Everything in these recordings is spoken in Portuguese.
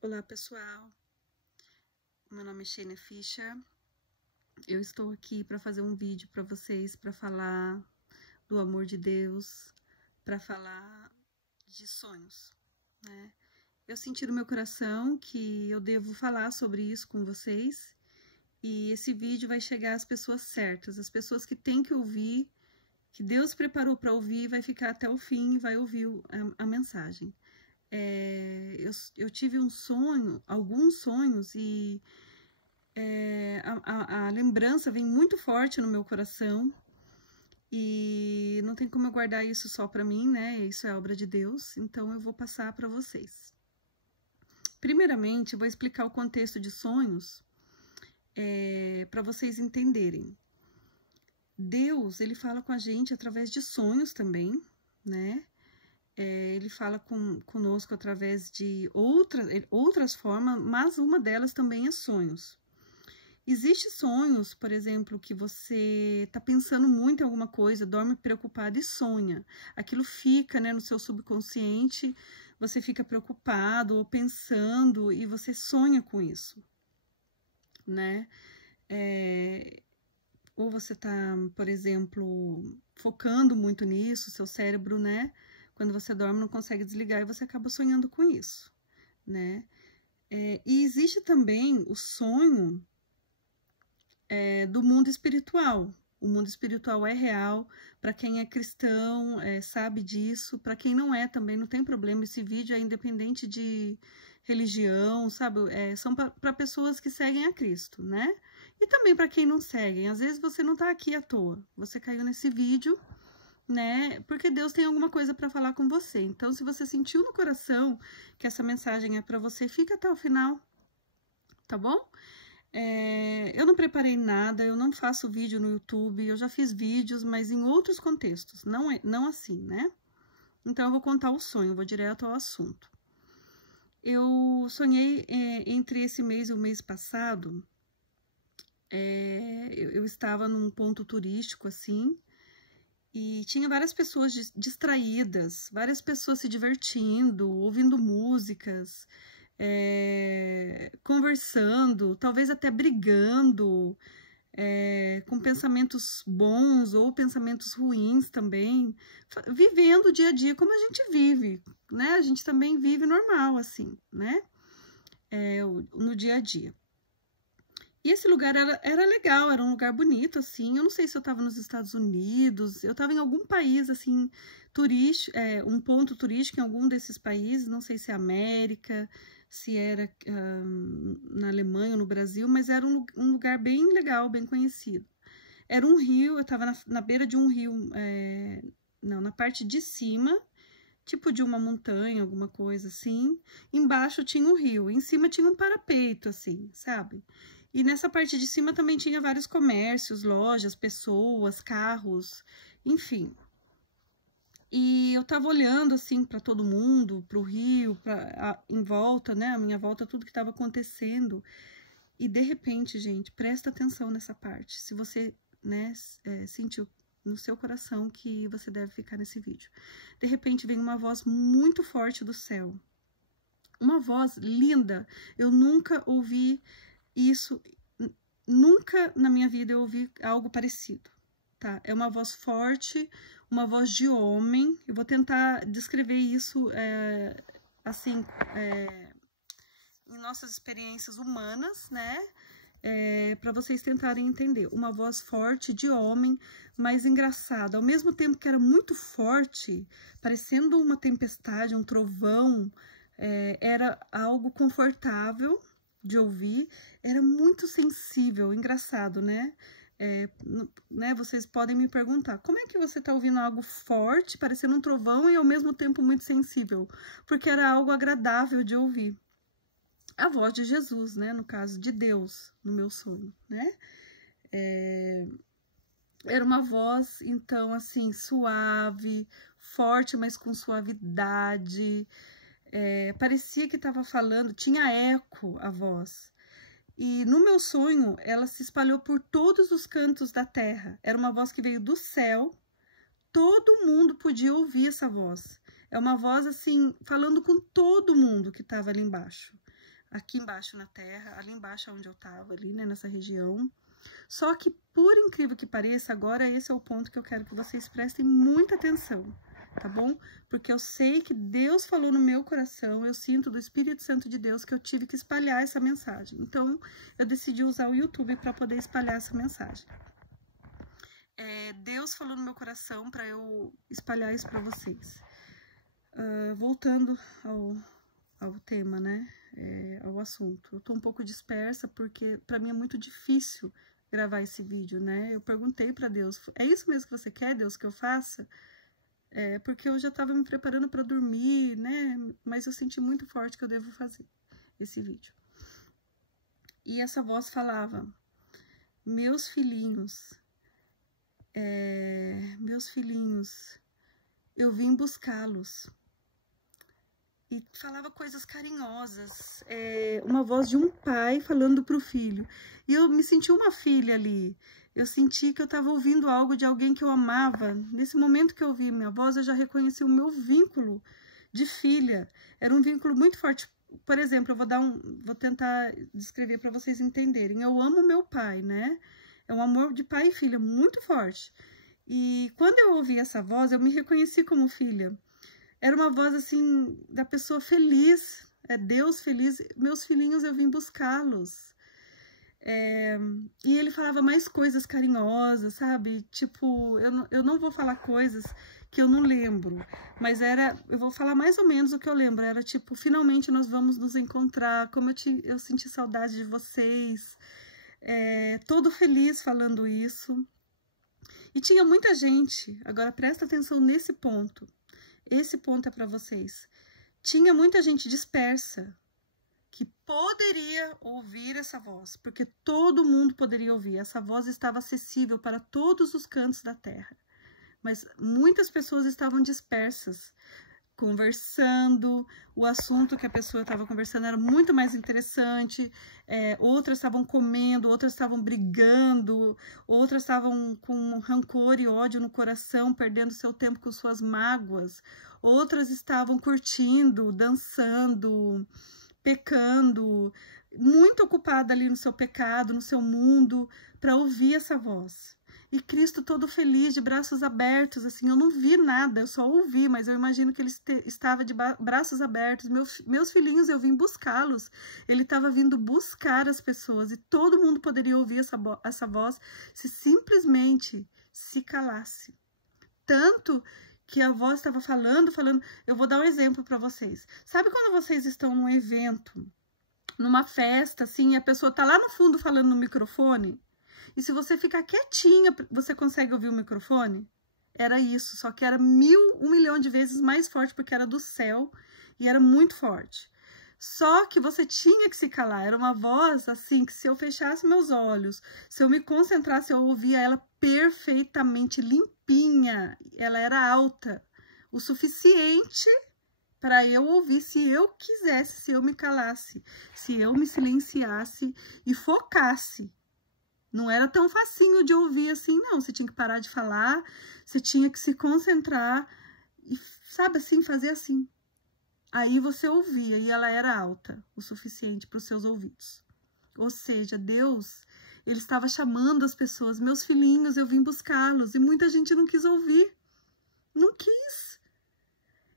Olá pessoal, meu nome é Shane Fischer, eu estou aqui para fazer um vídeo para vocês, para falar do amor de Deus, para falar de sonhos, né? Eu senti no meu coração que eu devo falar sobre isso com vocês e esse vídeo vai chegar às pessoas certas, as pessoas que têm que ouvir, que Deus preparou para ouvir, vai ficar até o fim e vai ouvir a mensagem. Eu tive um sonho, alguns sonhos, e a lembrança vem muito forte no meu coração, e não tem como eu guardar isso só para mim, né? Isso é obra de Deus, então eu vou passar para vocês. Primeiramente, eu vou explicar o contexto de sonhos, para vocês entenderem. Deus, ele fala com a gente através de sonhos também, né? Ele fala conosco através de outras formas, mas uma delas também é sonhos. Existem sonhos, por exemplo, que você está pensando muito em alguma coisa, dorme preocupado e sonha. Aquilo fica, né, no seu subconsciente, você fica preocupado ou pensando e você sonha com isso, né? Ou você está, por exemplo, focando muito nisso, seu cérebro, né? Quando você dorme, não consegue desligar e você acaba sonhando com isso, né? E existe também o sonho do mundo espiritual. O mundo espiritual é real, para quem é cristão, sabe disso, para quem não é também, não tem problema, esse vídeo é independente de religião, sabe? São para pessoas que seguem a Cristo, né? E também para quem não segue. Às vezes você não tá aqui à toa, você caiu nesse vídeo, né? Porque Deus tem alguma coisa para falar com você. Então, se você sentiu no coração que essa mensagem é para você, fica até o final, tá bom? Eu não preparei nada, eu não faço vídeo no YouTube, eu já fiz vídeos, mas em outros contextos, não assim, né? Então, eu vou contar o sonho, vou direto ao assunto. Eu sonhei entre esse mês e o mês passado, eu estava num ponto turístico, assim, e tinha várias pessoas distraídas, várias pessoas se divertindo, ouvindo músicas, conversando, talvez até brigando, com pensamentos bons ou pensamentos ruins também, vivendo o dia a dia como a gente vive, né? A gente também vive normal, assim, né? No dia a dia. E esse lugar era legal, era um lugar bonito, assim. Eu não sei se eu estava nos Estados Unidos, eu estava em algum país, assim, turístico, um ponto turístico em algum desses países, não sei se é América, se era na Alemanha ou no Brasil, mas era um lugar bem legal, bem conhecido. Era um rio, eu estava na beira de um rio, não, na parte de cima, tipo de uma montanha, alguma coisa assim. Embaixo tinha um rio, em cima tinha um parapeito, assim, sabe? E nessa parte de cima também tinha vários comércios, lojas, pessoas, carros, enfim. E eu tava olhando, assim, para todo mundo, pro rio, em volta, né, a minha volta, tudo que tava acontecendo. E de repente, gente, presta atenção nessa parte. Se você, né, sentiu no seu coração que você deve ficar nesse vídeo. De repente vem uma voz muito forte do céu. Uma voz linda. Eu nunca ouvi isso, nunca na minha vida eu ouvi algo parecido, tá? É uma voz forte, uma voz de homem. Eu vou tentar descrever isso, assim, em nossas experiências humanas, né? Para vocês tentarem entender. Uma voz forte de homem, mas engraçada. Ao mesmo tempo que era muito forte, parecendo uma tempestade, um trovão, era algo confortável de ouvir, era muito sensível, engraçado, né? Vocês podem me perguntar, como é que você tá ouvindo algo forte, parecendo um trovão, e ao mesmo tempo muito sensível? Porque era algo agradável de ouvir. A voz de Jesus, né? No caso de Deus, no meu sonho, né? Era uma voz, então, assim, suave, forte, mas com suavidade. Parecia que estava falando, tinha eco a voz. E no meu sonho, ela se espalhou por todos os cantos da terra. Era uma voz que veio do céu, todo mundo podia ouvir essa voz. É uma voz, assim, falando com todo mundo que estava ali embaixo. aqui embaixo na terra, ali embaixo onde eu tava, ali, né, nessa região. Só que, por incrível que pareça, agora esse é o ponto que eu quero que vocês prestem muita atenção, tá bom? Porque eu sei que Deus falou no meu coração, eu sinto do Espírito Santo de Deus que eu tive que espalhar essa mensagem. Então, eu decidi usar o YouTube para poder espalhar essa mensagem. Deus falou no meu coração para eu espalhar isso para vocês. Voltando ao tema, né? Ao assunto. Eu tô um pouco dispersa porque para mim é muito difícil gravar esse vídeo, né? Eu perguntei para Deus, é isso mesmo que você quer, Deus, que eu faça? Porque eu já estava me preparando para dormir, né? Mas eu senti muito forte que eu devo fazer esse vídeo. E essa voz falava, meus filhinhos, eu vim buscá-los. E falava coisas carinhosas, uma voz de um pai falando para o filho. E eu me senti uma filha ali. Eu senti que eu estava ouvindo algo de alguém que eu amava. Nesse momento que eu ouvi minha voz, eu já reconheci o meu vínculo de filha. Era um vínculo muito forte. Por exemplo, eu vou tentar descrever para vocês entenderem. Eu amo meu pai, né? É um amor de pai e filha muito forte. E quando eu ouvi essa voz, eu me reconheci como filha. Era uma voz, assim, da pessoa feliz, Deus feliz. Meus filhinhos, eu vim buscá-los. E ele falava mais coisas carinhosas, sabe? Tipo, eu não vou falar coisas que eu não lembro, mas eu vou falar mais ou menos o que eu lembro. Era tipo, finalmente nós vamos nos encontrar, como eu senti saudade de vocês. Todo feliz falando isso. E tinha muita gente, agora presta atenção nesse ponto. Esse ponto é para vocês. Tinha muita gente dispersa que poderia ouvir essa voz, porque todo mundo poderia ouvir. Essa voz estava acessível para todos os cantos da terra. Mas muitas pessoas estavam dispersas, conversando. O assunto que a pessoa estava conversando era muito mais interessante. Outras estavam comendo, outras estavam brigando, outras estavam com rancor e ódio no coração, perdendo seu tempo com suas mágoas. Outras estavam curtindo, dançando, pecando, muito ocupada ali no seu pecado, no seu mundo, para ouvir essa voz. E Cristo todo feliz, de braços abertos, assim, eu não vi nada, eu só ouvi, mas eu imagino que ele estava de braços abertos. Meus filhinhos, eu vim buscá-los. Ele estava vindo buscar as pessoas e todo mundo poderia ouvir essa voz se simplesmente se calasse. Tanto que a voz estava falando. Eu vou dar um exemplo para vocês. Sabe quando vocês estão num evento, numa festa, assim, e a pessoa tá lá no fundo falando no microfone? E se você ficar quietinha, você consegue ouvir o microfone? Era isso, só que era 1 milhão de vezes mais forte, porque era do céu e era muito forte. Só que você tinha que se calar, era uma voz assim, que se eu fechasse meus olhos, se eu me concentrasse, eu ouvia ela perfeitamente limpinha. Ela era alta, o suficiente para eu ouvir se eu quisesse, se eu me calasse, se eu me silenciasse e focasse. Não era tão facinho de ouvir assim, não. Você tinha que parar de falar, você tinha que se concentrar e, sabe, assim, fazer assim. Aí você ouvia e ela era alta, o suficiente para os seus ouvidos. Ou seja, Deus, ele estava chamando as pessoas, meus filhinhos, eu vim buscá-los. E muita gente não quis ouvir, não quis.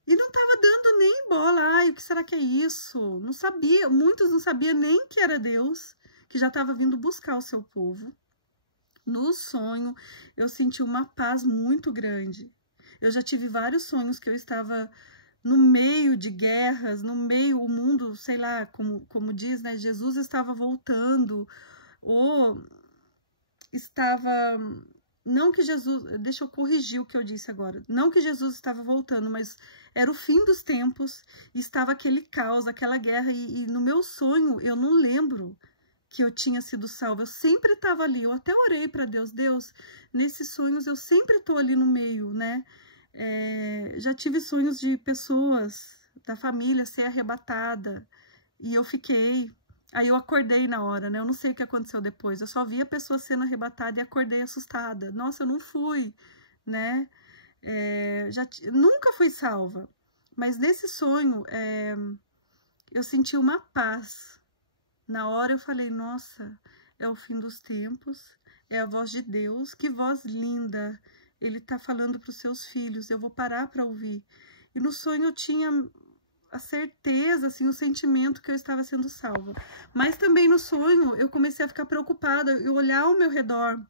E não estava dando nem bola. Ai, o que será que é isso? Não sabia, muitos não sabiam nem que era Deus, que já estava vindo buscar o seu povo. No sonho, eu senti uma paz muito grande. Eu já tive vários sonhos que eu estava no meio de guerras, no meio, o mundo, sei lá, como diz, né? Jesus estava voltando, ou estava... Não que Jesus... Deixa eu corrigir o que eu disse agora. Não que Jesus estava voltando, mas era o fim dos tempos, e estava aquele caos, aquela guerra, e no meu sonho, eu não lembro que eu tinha sido salva, eu sempre estava ali, eu até orei para Deus, nesses sonhos eu sempre estou ali no meio, né? Já tive sonhos de pessoas da família ser arrebatada, e eu fiquei, aí eu acordei na hora, né? Eu não sei o que aconteceu depois, eu só vi a pessoa sendo arrebatada e acordei assustada, nossa, eu não fui, né? Nunca fui salva, mas nesse sonho, eu senti uma paz, Na hora eu falei, nossa, é o fim dos tempos, é a voz de Deus, que voz linda, ele tá falando para os seus filhos, eu vou parar para ouvir. E no sonho eu tinha a certeza, assim, o sentimento que eu estava sendo salva. Mas também no sonho eu comecei a ficar preocupada, eu olhar ao meu redor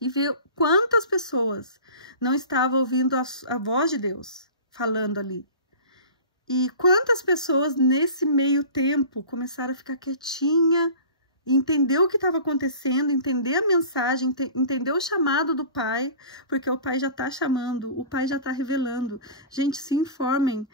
e ver quantas pessoas não estavam ouvindo a voz de Deus falando ali. E quantas pessoas nesse meio tempo começaram a ficar quietinha, entender o que estava acontecendo, entender a mensagem, entender o chamado do Pai, porque o Pai já está chamando, o Pai já está revelando. Gente, se informem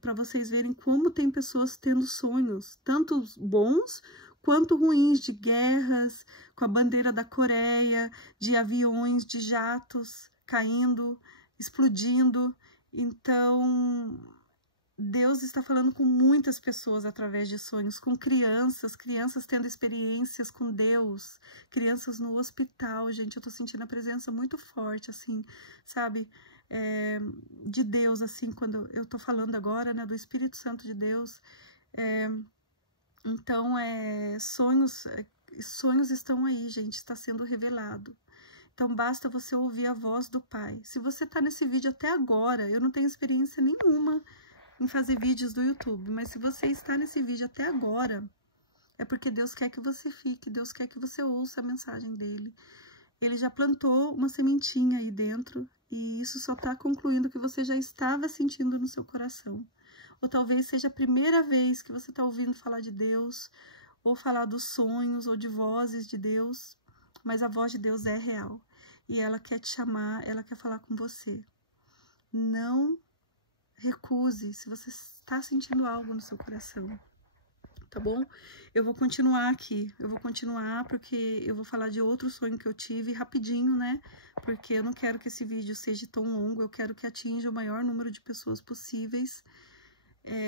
para vocês verem como tem pessoas tendo sonhos, tanto bons quanto ruins, de guerras, com a bandeira da Coreia, de aviões, de jatos caindo, explodindo. Então, Deus está falando com muitas pessoas através de sonhos, com crianças tendo experiências com Deus, crianças no hospital. Gente, eu tô sentindo a presença muito forte, assim, sabe, de Deus, assim, quando eu tô falando agora, né, do Espírito Santo de Deus. Então, sonhos estão aí, gente, está sendo revelado. Então, basta você ouvir a voz do Pai. Se você tá nesse vídeo até agora, eu não tenho experiência nenhuma em fazer vídeos do YouTube, mas se você está nesse vídeo até agora, é porque Deus quer que você fique, Deus quer que você ouça a mensagem dele. Ele já plantou uma sementinha aí dentro, e isso só está concluindo o que você já estava sentindo no seu coração. Ou talvez seja a primeira vez que você está ouvindo falar de Deus, ou falar dos sonhos, ou de vozes de Deus, mas a voz de Deus é real, e ela quer te chamar, ela quer falar com você. Não recuse se você está sentindo algo no seu coração, tá bom? Eu vou continuar aqui, porque eu vou falar de outro sonho que eu tive rapidinho, né? Porque eu não quero que esse vídeo seja tão longo, eu quero que atinja o maior número de pessoas possíveis.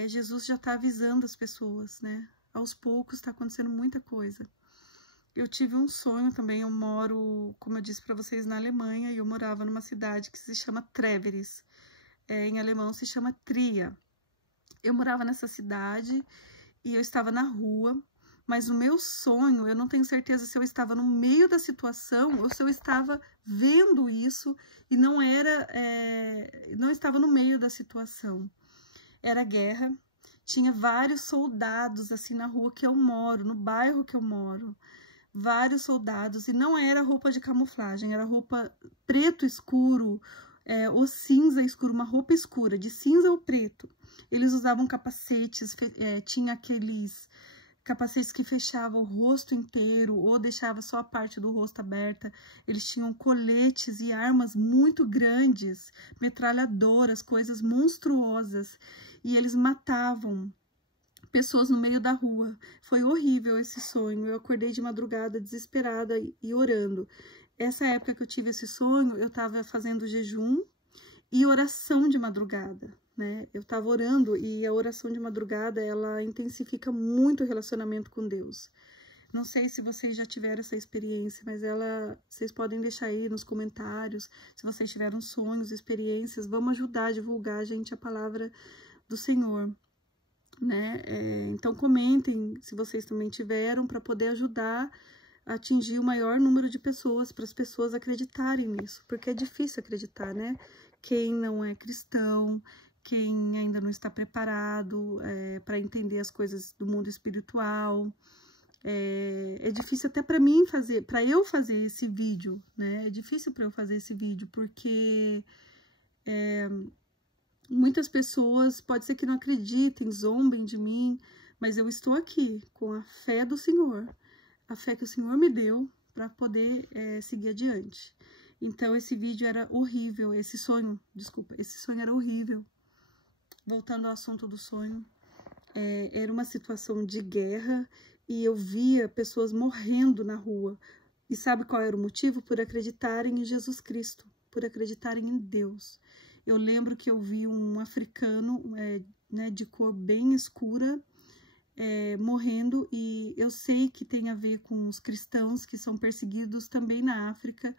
Jesus já está avisando as pessoas, né? Aos poucos está acontecendo muita coisa. Eu tive um sonho também, eu moro, como eu disse para vocês, na Alemanha, e eu morava numa cidade que se chama Treveris. Em alemão se chama Trier. Eu morava nessa cidade e eu estava na rua, mas o meu sonho, eu não tenho certeza se eu estava no meio da situação ou se eu estava vendo isso e não estava no meio da situação. Era guerra, tinha vários soldados assim na rua que eu moro, no bairro que eu moro, vários soldados, e não era roupa de camuflagem, era roupa preto escuro, ou cinza escuro, uma roupa escura, de cinza ou preto. Eles usavam capacetes, tinha aqueles capacetes que fechavam o rosto inteiro ou deixava só a parte do rosto aberta. Eles tinham coletes e armas muito grandes, metralhadoras, coisas monstruosas, e eles matavam pessoas no meio da rua. Foi horrível esse sonho. Eu acordei de madrugada desesperada e orando. Essa época que eu tive esse sonho, eu estava fazendo jejum e oração de madrugada, né? Eu estava orando, e a oração de madrugada, ela intensifica muito o relacionamento com Deus. Não sei se vocês já tiveram essa experiência, mas vocês podem deixar aí nos comentários, se vocês tiveram sonhos, experiências, vamos ajudar a divulgar, gente, a palavra do Senhor, né? Então comentem se vocês também tiveram, para poder ajudar a atingir o maior número de pessoas, para as pessoas acreditarem nisso, porque é difícil acreditar, né? Quem não é cristão, quem ainda não está preparado para entender as coisas do mundo espiritual, é difícil até para mim para eu fazer esse vídeo, né? É difícil para eu fazer esse vídeo, porque muitas pessoas, pode ser que não acreditem, zombem de mim, mas eu estou aqui com a fé do Senhor, a fé que o Senhor me deu para poder seguir adiante. Então, esse vídeo era horrível, esse sonho era horrível. Voltando ao assunto do sonho, era uma situação de guerra e eu via pessoas morrendo na rua. E sabe qual era o motivo? Por acreditarem em Jesus Cristo, por acreditarem em Deus. Eu lembro que eu vi um africano, né, de cor bem escura, morrendo, e eu sei que tem a ver com os cristãos que são perseguidos também na África.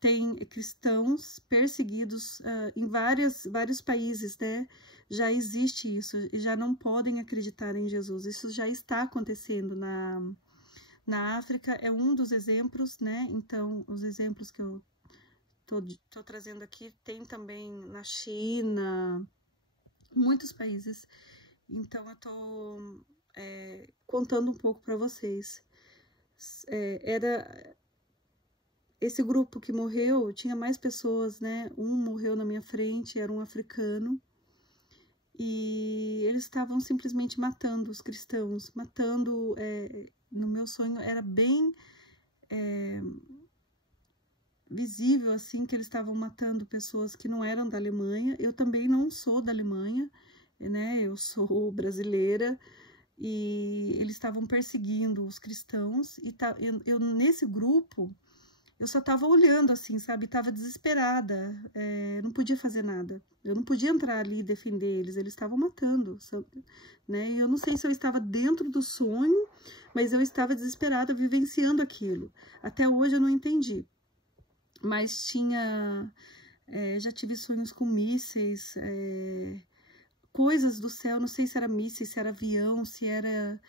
Tem cristãos perseguidos em vários países, né? já existe isso, e já não podem acreditar em Jesus. Isso já está acontecendo na África, é um dos exemplos, né? Então, os exemplos que eu tô trazendo aqui, tem também na China, muitos países. Então, eu tô contando um pouco para vocês. Era esse grupo que morreu, tinha mais pessoas, né? Um morreu na minha frente, era um africano, e eles estavam simplesmente matando os cristãos, matando. No meu sonho era bem visível, assim, que eles estavam matando pessoas que não eram da Alemanha. Eu também não sou da Alemanha, né? Eu sou brasileira, e eles estavam perseguindo os cristãos, e eu nesse grupo, eu só estava olhando, assim, sabe? Estava desesperada, não podia fazer nada. Eu não podia entrar ali e defender eles, eles estavam matando, né? E eu não sei se eu estava dentro do sonho, mas eu estava desesperada, vivenciando aquilo. Até hoje eu não entendi. Mas já tive sonhos com mísseis, coisas do céu, não sei se era mísseis, se era avião, se era...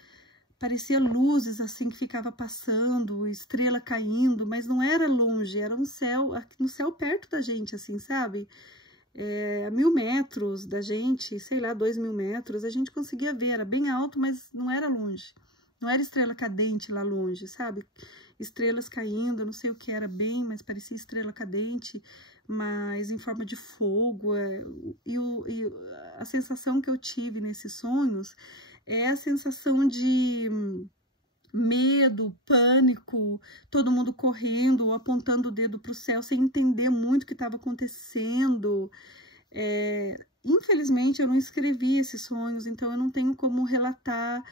Parecia luzes, assim, que ficava passando, estrela caindo, mas não era longe, era no céu perto da gente, assim, sabe? A 1000 metros da gente, sei lá, 2000 metros, a gente conseguia ver, era bem alto, mas não era longe. Não era estrela cadente lá longe, sabe? Estrelas caindo, não sei o que era bem, mas parecia estrela cadente, mas em forma de fogo. E a sensação que eu tive nesses sonhos é a sensação de medo, pânico, todo mundo correndo ou apontando o dedo para o céu sem entender muito o que estava acontecendo. Infelizmente, eu não escrevi esses sonhos, então eu não tenho como relatar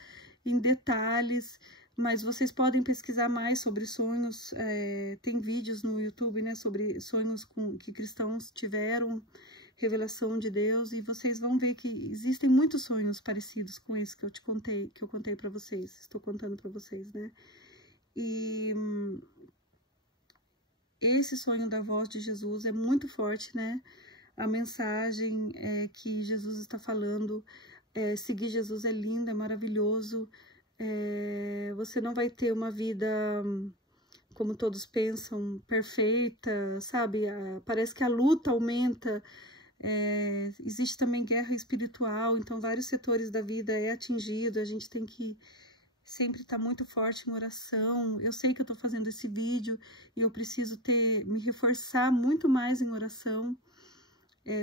em detalhes, mas vocês podem pesquisar mais sobre sonhos. Tem vídeos no YouTube, né, sobre sonhos que cristãos tiveram, revelação de Deus, e vocês vão ver que existem muitos sonhos parecidos com esse que eu contei para vocês, estou contando para vocês, né? E esse sonho da voz de Jesus é muito forte, né? A mensagem que Jesus está falando, seguir Jesus é lindo, é maravilhoso. Você não vai ter uma vida, como todos pensam, perfeita, sabe? Parece que a luta aumenta. Existe também guerra espiritual, então vários setores da vida é atingido, a gente tem que sempre estar muito forte em oração. Eu sei que eu estou fazendo esse vídeo e eu preciso me reforçar muito mais em oração,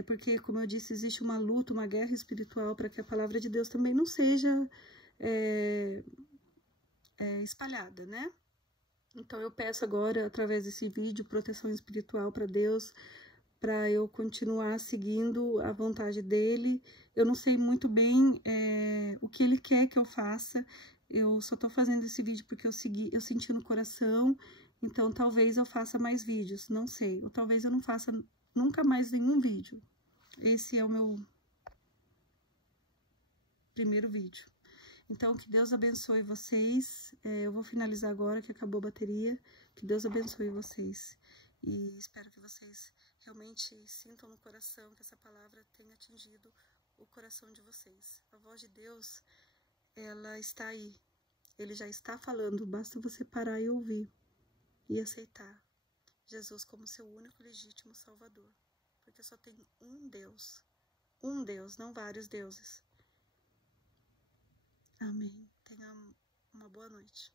porque, como eu disse, existe uma luta, uma guerra espiritual para que a palavra de Deus também não seja espalhada, né? Então eu peço agora, através desse vídeo, proteção espiritual para Deus, para eu continuar seguindo a vontade dele. Eu não sei muito bem o que ele quer que eu faça. Eu só tô fazendo esse vídeo porque eu senti no coração. Então talvez eu faça mais vídeos, não sei. Ou talvez eu não faça nunca mais nenhum vídeo. Esse é o meu primeiro vídeo. Então, que Deus abençoe vocês. Eu vou finalizar agora, que acabou a bateria. Que Deus abençoe vocês. E espero que vocês realmente sintam no coração que essa palavra tenha atingido o coração de vocês. A voz de Deus, ela está aí. Ele já está falando, basta você parar e ouvir. E aceitar Jesus como seu único legítimo Salvador. Porque só tem um Deus. Um Deus, não vários deuses. Amém. Tenha uma boa noite.